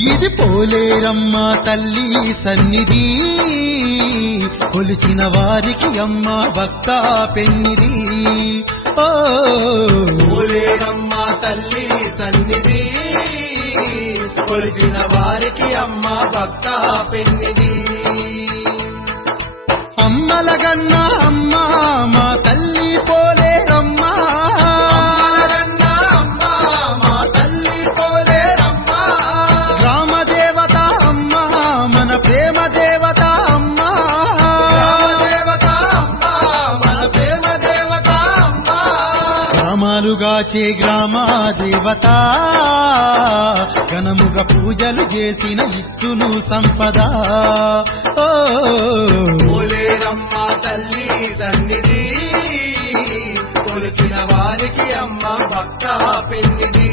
ఇది పోలేరమ్మ తల్లి సన్నిధి, కొలిచిన వారికి అమ్మ భక్త పెన్నిది. ఓ పోలేరమ్మ తల్లి సన్నిధి, కొలిచిన వారికి అమ్మ భక్త పెన్నిది. అమ్మలగన్న అమ్మ మా తల్లి పోలేరమ్మ, ప్రేమ దేవత అమ్మ, మన ప్రేమ దేవత అమ్మ, గ్రామాలుగాచే గ్రామ దేవత, ఘనముగా పూజలు చేసిన ఇచ్చును సంపద. ఓ పోలేరమ్మ తల్లి సన్నిధి, కొలిచిన వారికి అమ్మ భక్త పెన్నిది.